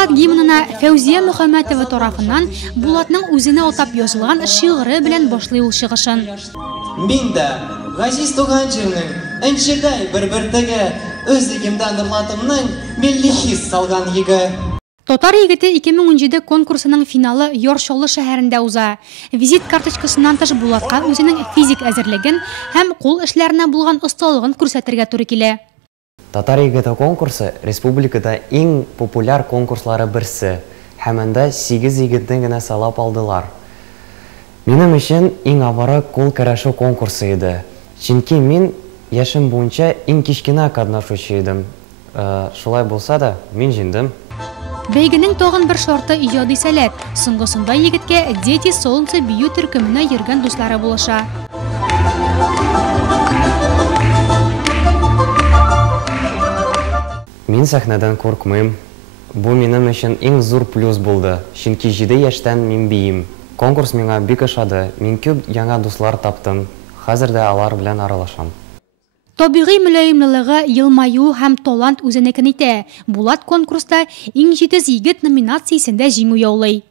Булат гимнына Фәүзия Мөхәммәтова тарафынан Булатның үзенә атап язылган шигыре белән башлый ул чыгышын. Мин дә Газиз туган җирнең энчегәй бер-бертеге өзлегемдән нурлатымның милли хис салган йиге. Татар егете 2017 конкурсының финалы Йоршолы шәһәрендә уза. Визит карточкасыннан тыш Булатка үзенең физик әзерлеген һәм кул эшләренә булган осталыгын күрсәтергә туры килә. Татар егете конкурсы республикада иң популяр конкурслары берсе. Һәм анда 8 егетне генә салап алдылар. Минем өчен иң авыры кул көрәшү конкурсы иде. Чөнки мин яшем буенча иң кичкенә катнашучы идем. Шулай булса да, мин җиңдем. Бәйгенең тагын бер шарты иҗади сәләт. Соңгысында егеткә Дети Солнце бию төркеменә йөргән дуслары булыша. Мин сәхнәдән куркмыйм. Бу минем өчен иң зур плюс булды. Чөнки 7 яшьтән мин биим. Конкурс миңа бик ошады. Мин күп яңа дуслар таптым. Хәзер дә алар белән аралашам. Табигый мөлаемлыгы, елмаю һәм талант үзенекен итә. Булат конкурста иң җитез егет номинациясендә җиңү яулый.